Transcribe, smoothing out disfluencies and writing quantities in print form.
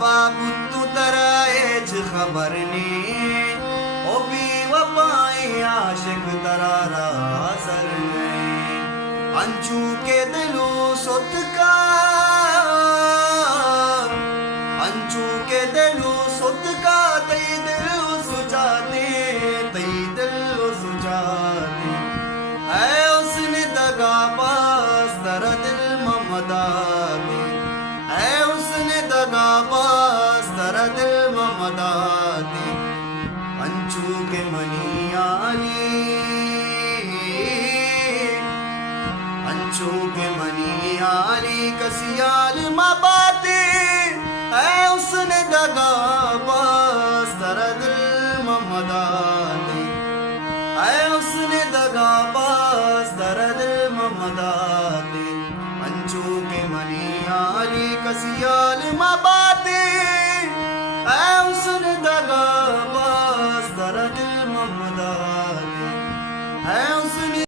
बाबू तरा एज खबर ने ओ भी वफाए आशिक तरारा सर ने अंचू के दिलो सुत का अंचू के दिलो सुत का तई दिल सुजाते तई दिल सुजाते ऐ उसने दगा पास दरा दिल ममदा दे ऐ उसने दगा पास दरा दिल ममदा दे अंचू के मनियाली अंचू के मनियाली कसियाल माँ बाते ऐ उसने दगा पास दरा दिल ममदा दे ऐ उसने दगा पास दरा दिल ममदा दे अंचू के मनियाली कसियाल माँ बाते ऐ उसने दगा पास दरा दिल ममदा दे ऐ